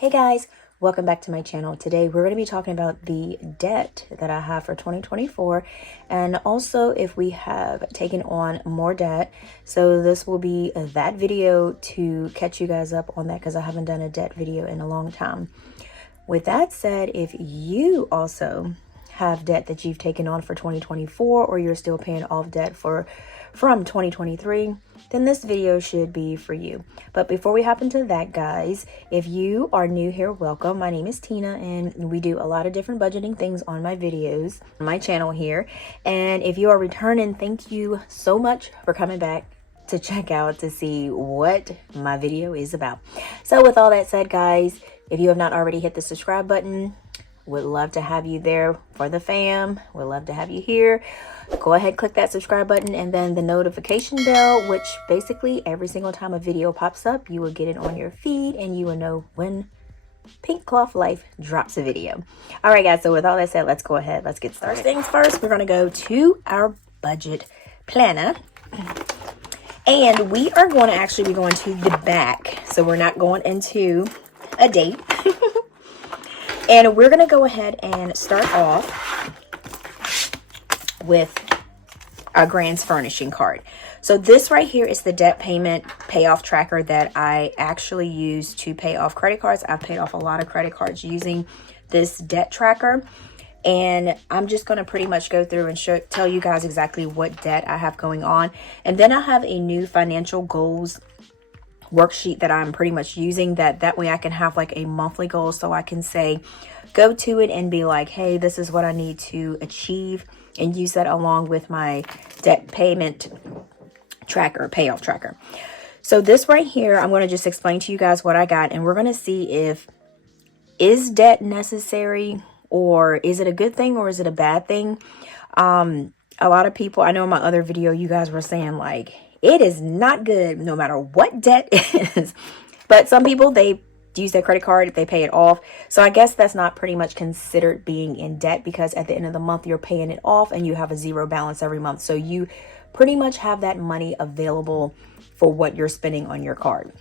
Hey guys, welcome back to my channel. Today we're going to be talking about the debt that I have for 2024 and also if we have taken on more debt. So this will be that video to catch you guys up on that because I haven't done a debt video in a long time. With that said, if you also have debt that you've taken on for 2024 or you're still paying off debt from 2023, then this video should be for you. But before we hop into that, guys, if you are new here, welcome. My name is Tina and we do a lot of different budgeting things on my videos, on my channel here. And if you are returning, thank you so much for coming back to check out to see what my video is about. So with all that said, guys, if you have not already hit the subscribe button, would love to have you there for the fam. Would love to have you here. Go ahead, click that subscribe button and then the notification bell, which basically every single time a video pops up, you will get it on your feed and you will know when APinkeClothlife drops a video. All right, guys, so with all that said, let's go ahead. Let's get started. First things first, we're going to go to our budget planner. And we are going to actually be going to the back. So we're not going into a date. And we're going to go ahead and start off with our Grand's Furnishing card. So this right here is the debt payment payoff tracker that I actually use to pay off credit cards. I've paid off a lot of credit cards using this debt tracker. And I'm just going to pretty much go through and tell you guys exactly what debt I have going on. And then I have a new financial goals worksheet that I'm pretty much using that way I can have like a monthly goal, so I can say go to it and be like, hey, this is what I need to achieve, and use that along with my debt payment tracker, payoff tracker. So this right here, I'm going to just explain to you guys what I got, and we're going to see if is debt necessary, or is it a good thing, or is it a bad thing? A lot of people, I know in my other video you guys were saying like it is not good no matter what debt is. But some people, they use their credit card, they pay it off. So I guess that's not pretty much considered being in debt, because at the end of the month, you're paying it off and you have a zero balance every month. So you pretty much have that money available for what you're spending on your card.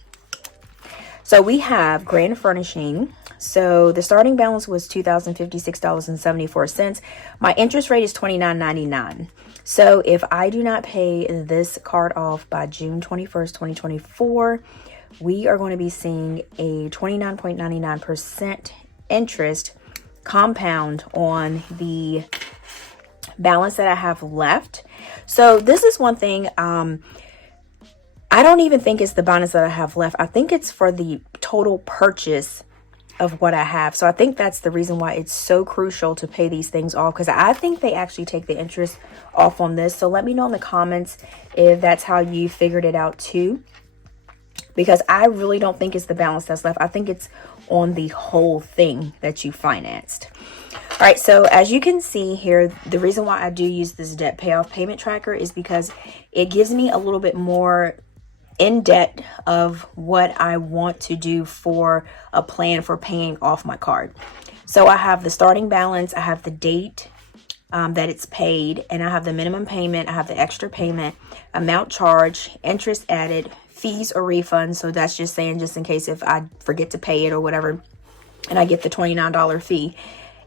So we have Grand Furnishing. So the starting balance was $2,056.74. My interest rate is $29.99. So if I do not pay this card off by June 21st, 2024, we are going to be seeing a 29.99% interest compound on the balance that I have left. So this is one thing, I don't even think it's the balance that I have left. I think it's for the total purchase of what I have. So I think that's the reason why it's so crucial to pay these things off, because I think they actually take the interest off on this. So let me know in the comments if that's how you figured it out too, because I really don't think it's the balance that's left. I think it's on the whole thing that you financed. All right, so as you can see here, the reason why I do use this debt payoff payment tracker is because it gives me a little bit more in debt of what I want to do for a plan for paying off my card. So I have the starting balance, I have the date that it's paid, and I have the minimum payment, I have the extra payment, amount charged, interest added, fees or refunds. So that's just saying, just in case if I forget to pay it or whatever, and I get the $29 fee,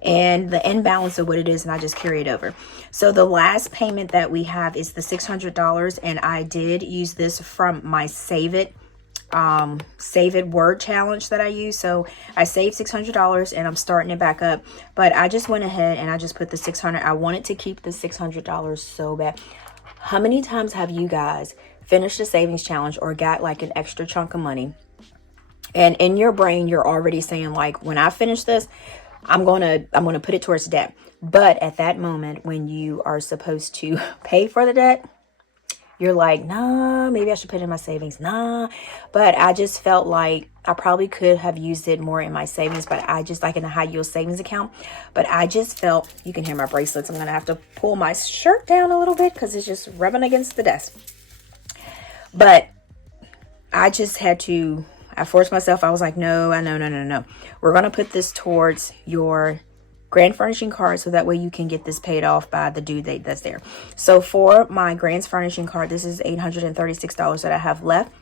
and the end balance of what it is, and I just carry it over. So the last payment that we have is the $600, and I did use this from my Save It word challenge that I use. So I saved $600 and I'm starting it back up, but I just went ahead and I just put the $600. I wanted to keep the $600 so bad. How many times have you guys finished a savings challenge or got like an extra chunk of money, and in your brain you're already saying like, when I finish this, I'm gonna put it towards debt. But at that moment when you are supposed to pay for the debt, you're like, nah, maybe I should put it in my savings. Nah, but I just felt like I probably could have used it more in my savings, but I just like in a high yield savings account. But I just felt, you can hear my bracelets. I'm gonna have to pull my shirt down a little bit because it's just rubbing against the desk. But I just had to, I forced myself. I was like, no. We're going to put this towards your Grand Furnishing card, so that way you can get this paid off by the due date that's there. So for my Grand's Furnishing card, this is $836 that I have left.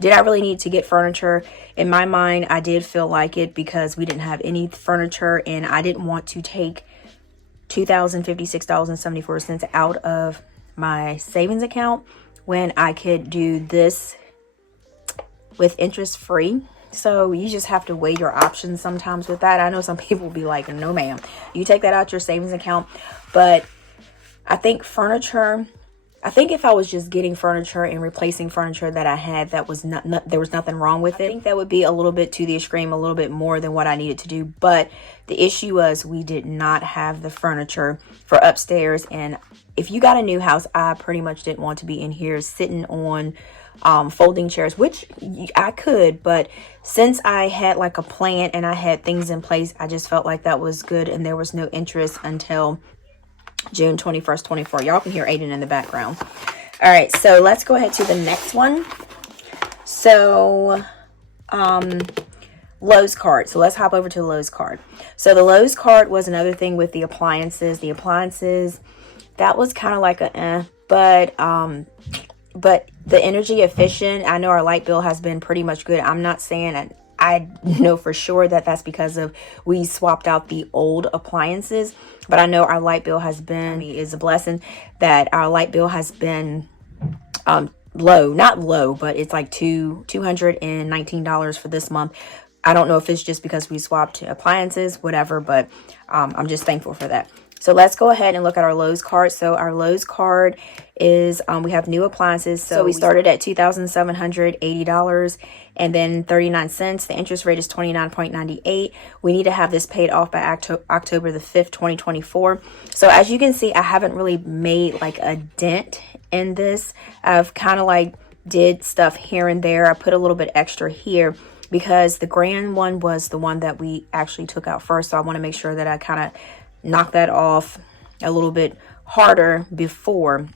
did I really need to get furniture? In my mind, I did feel like it because we didn't have any furniture, and I didn't want to take $2,056.74 out of my savings account when I could do this with interest free. So you just have to weigh your options sometimes with that. I know some people will be like, no ma'am, you take that out your savings account. But I think furniture, I think if I was just getting furniture and replacing furniture that I had, that was not there was nothing wrong with it. I think that would be a little bit to the extreme, a little bit more than what I needed to do. But the issue was we did not have the furniture for upstairs. And if you got a new house, I pretty much didn't want to be in here sitting on folding chairs, which I could, but since I had like a plan and I had things in place, I just felt like that was good, and there was no interest until June 21st, 24. Y'all can hear Aiden in the background. All right, so let's go ahead to the next one. So Lowe's card. So let's hop over to the Lowe's card. So the Lowe's card was another thing with the appliances. The appliances, that was kind of like a but the energy efficient, I know our light bill has been pretty much good. I'm not saying, I know for sure that that's because of we swapped out the old appliances, but I know our light bill has been, is a blessing that our light bill has been low, not low, but it's like $219 for this month. I don't know if it's just because we swapped appliances, whatever, but I'm just thankful for that. So let's go ahead and look at our Lowe's card. So our Lowe's card is, we have new appliances. So we started at $2,780 and then 39 cents. The interest rate is 29.98. We need to have this paid off by October the 5th, 2024. So as you can see, I haven't really made like a dent in this. I've kind of like did stuff here and there. I put a little bit extra here because the grand one was the one that we actually took out first. So I want to make sure that I kind of knock that off a little bit harder before.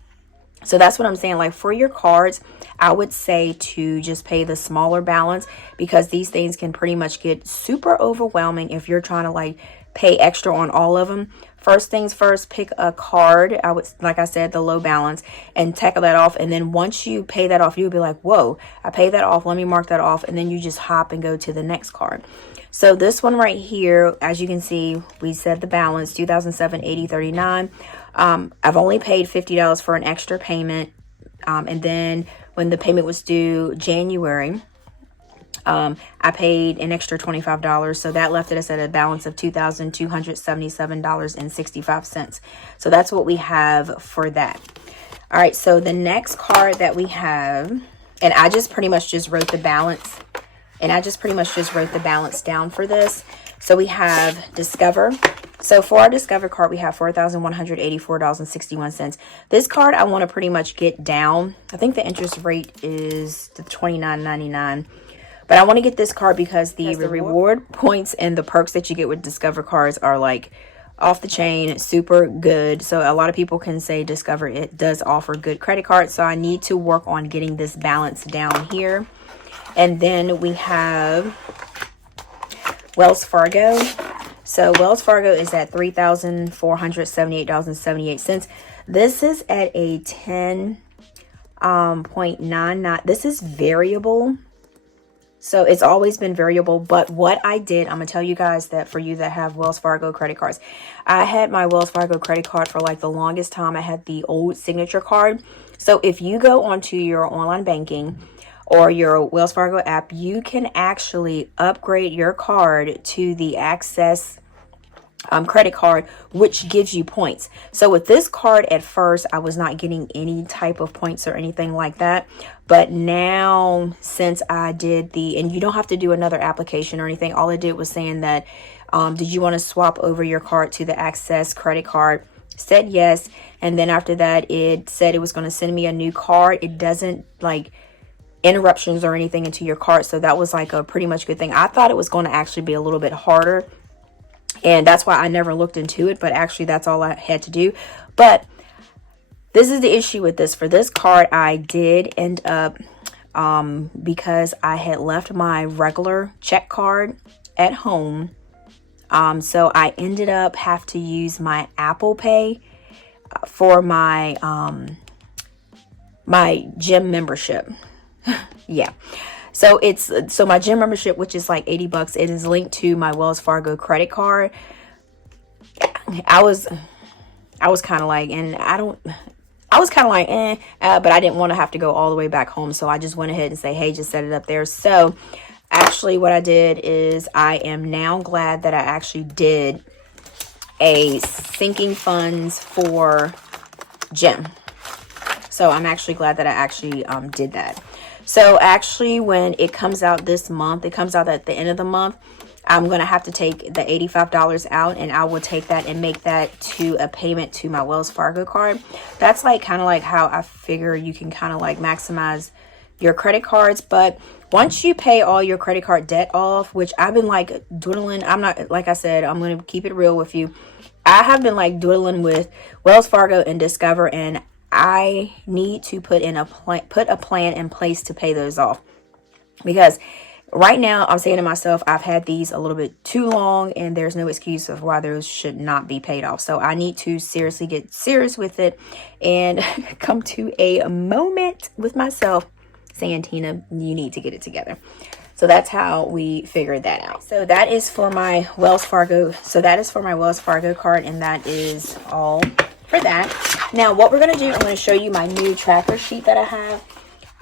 So that's what I'm saying. Like for your cards, I would say to just pay the smaller balance, because these things can pretty much get super overwhelming if you're trying to like pay extra on all of them. First things first, pick a card. I would, like I said, the low balance, and tackle that off. And then once you pay that off, you'll be like, whoa, I paid that off. Let me mark that off. And then you just hop and go to the next card. So this one right here, as you can see, we said the balance, $2,780.39. I've only paid $50 for an extra payment. And then when the payment was due January, I paid an extra $25. So that left us at a balance of $2,277.65. So that's what we have for that. All right, so the next card that we have, and I just pretty much just wrote the balance. And I just pretty much just wrote the balance down for this. So we have Discover. So for our Discover card, we have $4,184.61. This card I want to pretty much get down. I think the interest rate is the $29.99. But I want to get this card because the reward points and the perks that you get with Discover cards are like off the chain, super good. So a lot of people can say Discover, it does offer good credit cards. So I need to work on getting this balance down here. And then we have Wells Fargo. So Wells Fargo is at $3,478.78. This is at a 10.99. This is variable. So it's always been variable. But what I did, I'm going to tell you guys that for you that have Wells Fargo credit cards, I had my Wells Fargo credit card for like the longest time. I had the old signature card. So if you go onto your online banking or your Wells Fargo app, you can actually upgrade your card to the Access credit card, which gives you points. So with this card, at first, I was not getting any type of points or anything like that. But now, since I did and you don't have to do another application or anything. All it did was saying that, did you want to swap over your card to the Access credit card? Said yes. And then after that, it said it was going to send me a new card. It doesn't like interruptions or anything into your cart. So that was like a pretty much good thing. I thought it was going to actually be a little bit harder, and that's why I never looked into it, but actually that's all I had to do. But this is the issue with this. For this card, I did end up, because I had left my regular check card at home, so I ended up have to use my Apple Pay for my my gym membership. Yeah. So so my gym membership, which is like $80, it is linked to my Wells Fargo credit card. I was kind of like, but I didn't want to have to go all the way back home. So I just went ahead and say, hey, just set it up there. So actually what I did is I am now glad that I actually did a sinking funds for gym. So I'm actually glad that I actually did that. So actually when it comes out this month, it comes out at the end of the month, I'm going to have to take the $85 out, and I will take that and make that to a payment to my Wells Fargo card. That's like kind of like how I figure you can kind of like maximize your credit cards. But once you pay all your credit card debt off, which I've been like dwindling, I'm not, like I said, I'm going to keep it real with you. I have been like dwindling with Wells Fargo and Discover, and I need to put a plan in place to pay those off, because right now I'm saying to myself, I've had these a little bit too long, and there's no excuse of why those should not be paid off. So I need to seriously get serious with it and come to a moment with myself saying, Tina, you need to get it together. So that's how we figured that out. So that is for my Wells Fargo. So that is for my Wells Fargo card, and that is all for that. Now what we're going to do, I'm going to show you my new tracker sheet that I have.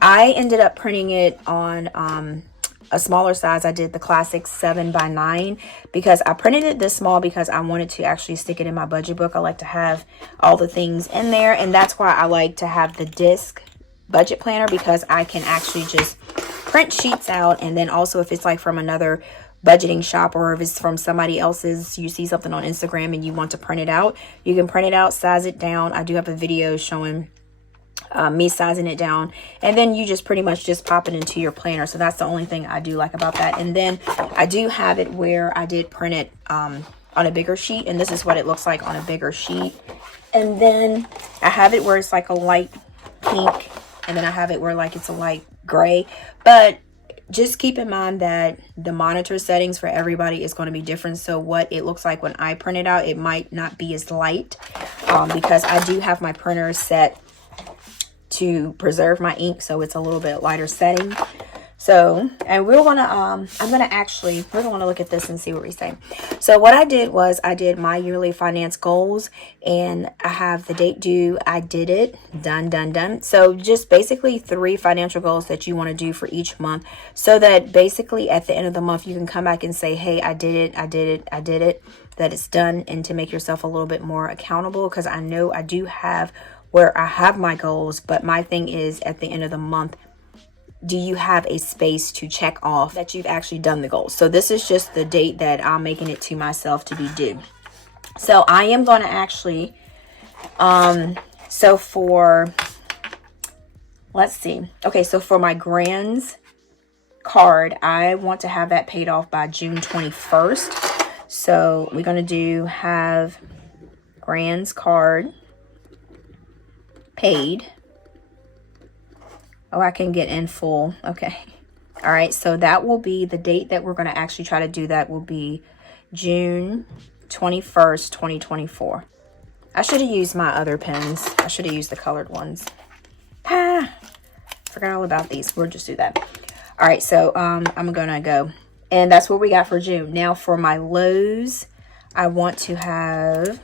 I ended up printing it on a smaller size. I did the classic 7x9 because I printed it this small because I wanted to actually stick it in my budget book. I like to have all the things in there, and that's why I like to have the disc budget planner, because I can actually just print sheets out. And then also if it's like from another budgeting shop, or if it's from somebody else's, you see something on Instagram and you want to print it out, you can print it out, size it down. I do have a video showing me sizing it down, and then you just pretty much just pop it into your planner. So that's the only thing I do like about that. And then I do have it where I did print it on a bigger sheet, and this is what it looks like on a bigger sheet. And then I have it where it's like a light pink, and then I have it where like it's a light gray. But just keep in mind that the monitor settings for everybody is going to be different. So what it looks like when I print it out, it might not be as light, because I do have my printer set to preserve my ink, so it's a little bit lighter setting. So, and we're gonna we're gonna look at this and see what we say. So what I did was I did my yearly finance goals, and I have the date due. I did it, done. So just basically 3 financial goals that you want to do for each month, so that basically at the end of the month you can come back and say, hey, I did it, that it's done, and to make yourself a little bit more accountable. Because I know I do have where I have my goals, but my thing is at the end of the month, do you have a space to check off that you've actually done the goals? So this is just the date that I'm making it to myself to be due. So I am going to actually, so for, let's see. Okay, so for my Grands card, I want to have that paid off by June 21st. So we're going to have Grands card paid. Oh, I can get in full. Okay. All right. So that will be the date that we're going to actually try to do. That will be June 21st, 2024. I should have used my other pens. I should have used the colored ones. Forgot all about these. We'll just do that. All right. So I'm going to go. And that's what we got for June. Now for my Lowe's, I want to have,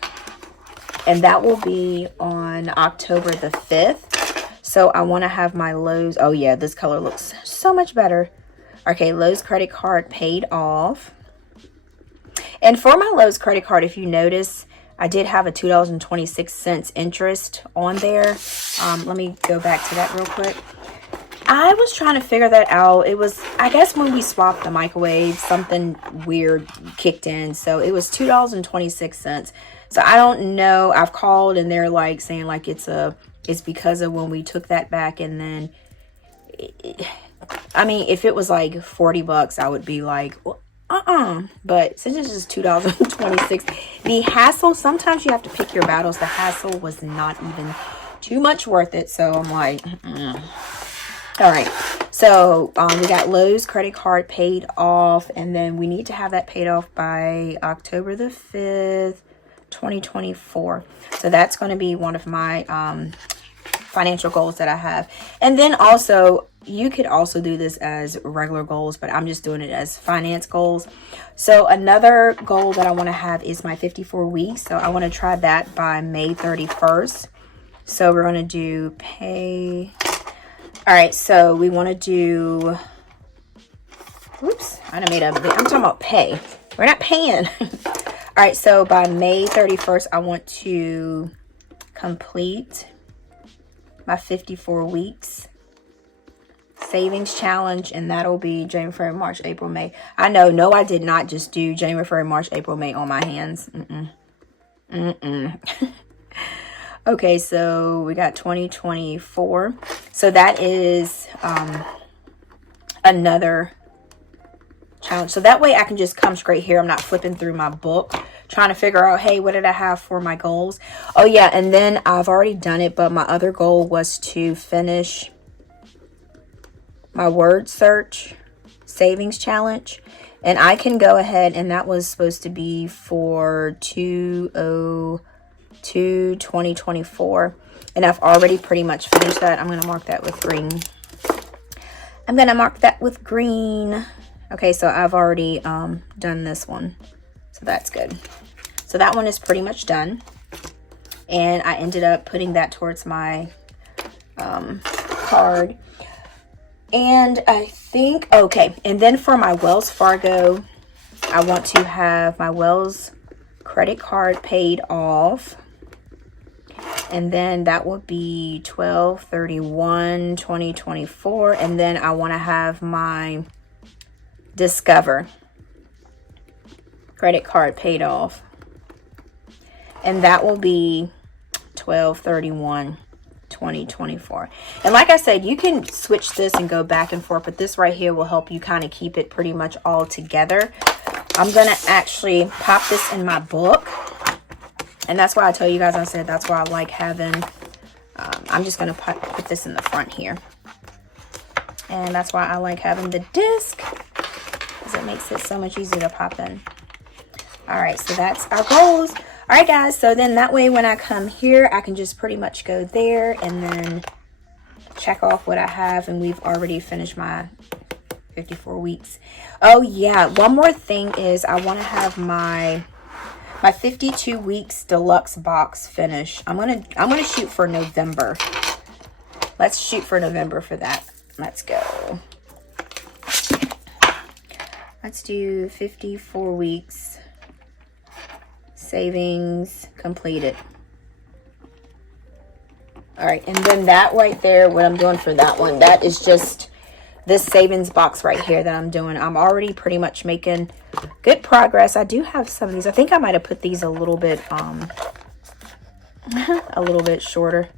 and that will be on October the 5th. So I want to have my Lowe's. Oh yeah, this color looks so much better. Okay, Lowe's credit card paid off. And for my Lowe's credit card, if you notice, I did have a $2.26 interest on there. Let me go back to that real quick. I was trying to figure that out. It was, I guess when we swapped the microwave, something weird kicked in. So it was $2.26. So I don't know. I've called and they're like saying like it's because of when we took that back. And then, I mean, if it was like $40, I would be like, well, but since it's just $2.26, the hassle, sometimes you have to pick your battles. The hassle was not even too much worth it. So I'm like, All right. So we got Lowe's credit card paid off, and then we need to have that paid off by October the 5th, 2024. So that's going to be one of my financial goals that I have. And then also, you could also do this as regular goals, but I'm just doing it as finance goals. So another goal that I want to have is my 54 weeks. So I want to try that by May 31st. So we're going to do pay. All right, so we want to do, oops, I made a, I'm talking about pay. We're not paying. All right, so by May 31st, I want to complete my 54 weeks savings challenge, and that'll be January, February, March, April, May. I know, no, I did not just do January, February, March, April, May on my hands. Okay, so we got 2024. So that is another challenge. So that way I can just come straight here. I'm not flipping through my book trying to figure out, hey, what did I have for my goals? Oh yeah, and then I've already done it, but my other goal was to finish my word search savings challenge. And I can go ahead, and that was supposed to be for 2024. And I've already pretty much finished that. I'm going to mark that with green. I'm going to mark that with green. Okay, so I've already done this one. So that's good. So that one is pretty much done. And I ended up putting that towards my card. And I think, okay, and then for my Wells Fargo, I want to have my Wells credit card paid off. And then that will be 12/31/2024. And then I want to have my Discover credit card paid off. And that will be 12/31/2024. And like I said, you can switch this and go back and forth, but this right here will help you kind of keep it pretty much all together. I'm going to actually pop this in my book. And that's why I tell you guys, I said that's why I like having, I'm just going to put this in the front here. And that's why I like having the disc, because it makes it so much easier to pop in. All right, so that's our goals. All right, guys, so then that way when I come here, I can just pretty much go there and then check off what I have. And we've already finished my 54 weeks. Oh, yeah, one more thing is I want to have my 52 weeks deluxe box finish. I'm gonna shoot for November. Let's shoot for November for that. Let's go. Let's do 54 weeks savings completed. All right, and then that right there, what I'm doing for that one, that is just this savings box right here that I'm doing. I'm already pretty much making good progress. I do have some of these. I think I might have put these a little bit shorter.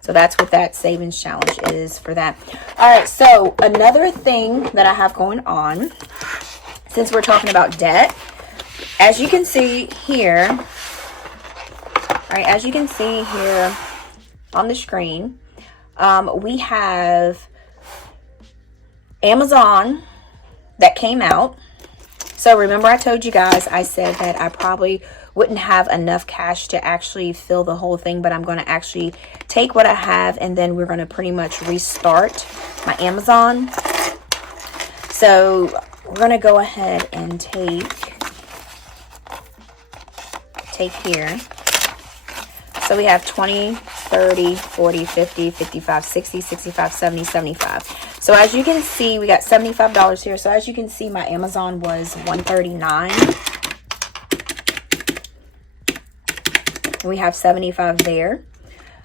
So that's what that savings challenge is for that. All right, so another thing that I have going on, since we're talking about debt, as you can see here, all right, as you can see here on the screen, we have Amazon that came out. So remember I told you guys, I said that I probably wouldn't have enough cash to actually fill the whole thing, but I'm going to actually take what I have and then we're going to pretty much restart my Amazon. So we're going to go ahead and take here. So we have 20, 30, 40, 50, 55, 60, 65, 70, 75. So as you can see, we got $75 here. So as you can see, my Amazon was $139. We have 75 there.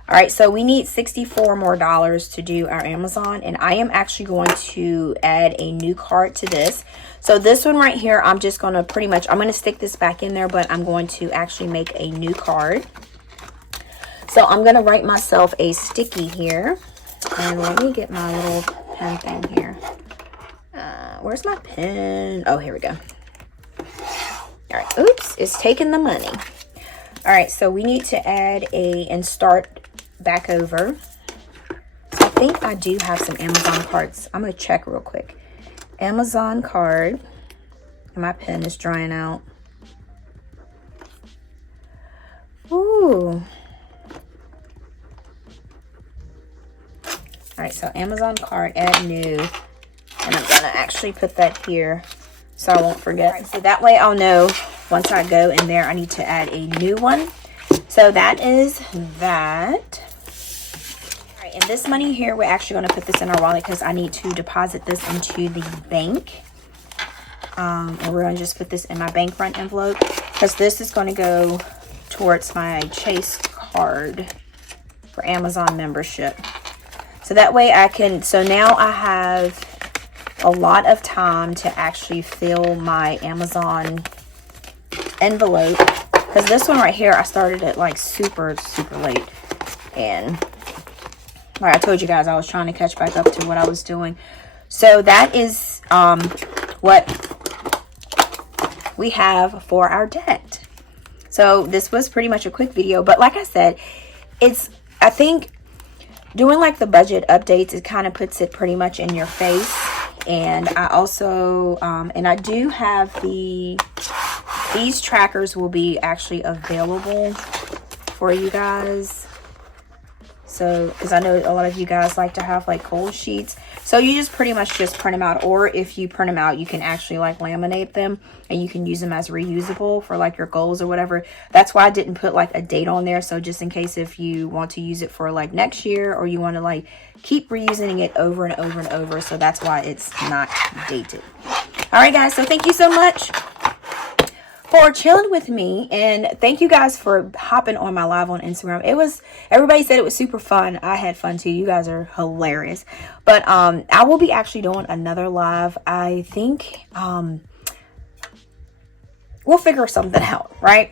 All right, so we need $64 more to do our Amazon, and I am actually going to add a new cart to this. So this one right here, I'm just going to pretty much, I'm going to stick this back in there, but I'm going to actually make a new card. So I'm going to write myself a sticky here, and let me get my little pen thing here. Where's my pen? Oh, here we go. All right, oops, it's taking the money. All right, so we need to add and start back over. So I think I do have some Amazon cards. I'm going to check real quick. Amazon card. And my pen is drying out. Ooh. right, so Amazon cart, add new, and I'm gonna actually put that here so I won't forget. Right, so that way I'll know once I go in there I need to add a new one. So that is that. All right, and this money here, we're actually going to put this in our wallet because I need to deposit this into the bank. And we're going to just put this in my bank run envelope because this is going to go towards my Chase card for Amazon membership. So that way I can, so now I have a lot of time to actually fill my Amazon envelope, because this one right here I started it like super late, and like I told you guys, I was trying to catch back up to what I was doing. So that is what we have for our debt. So this was pretty much a quick video, but like I said, it's, I think doing like the budget updates, it kind of puts it pretty much in your face. And I also and I do have these trackers will be actually available for you guys. So, because I know a lot of you guys like to have like cold sheets, so you just pretty much just print them out, or if you print them out, you can actually like laminate them and you can use them as reusable for like your goals or whatever. That's why I didn't put like a date on there, so just in case if you want to use it for like next year, or you want to like keep reusing it over and over and over, so that's why it's not dated. All right guys, so thank you so much for chilling with me, and thank you guys for hopping on my live on Instagram. It was, everybody said it was super fun. I had fun too. You guys are hilarious. But I will be actually doing another live. I think we'll figure something out, right?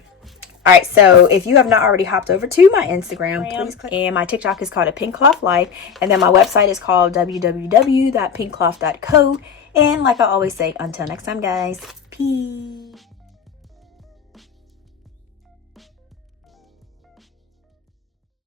All right, so if you have not already hopped over to my Instagram, please click. And my TikTok is called APinkeClothlife, and then my website is called www.pinkcloth.co. And like I always say, until next time guys, peace.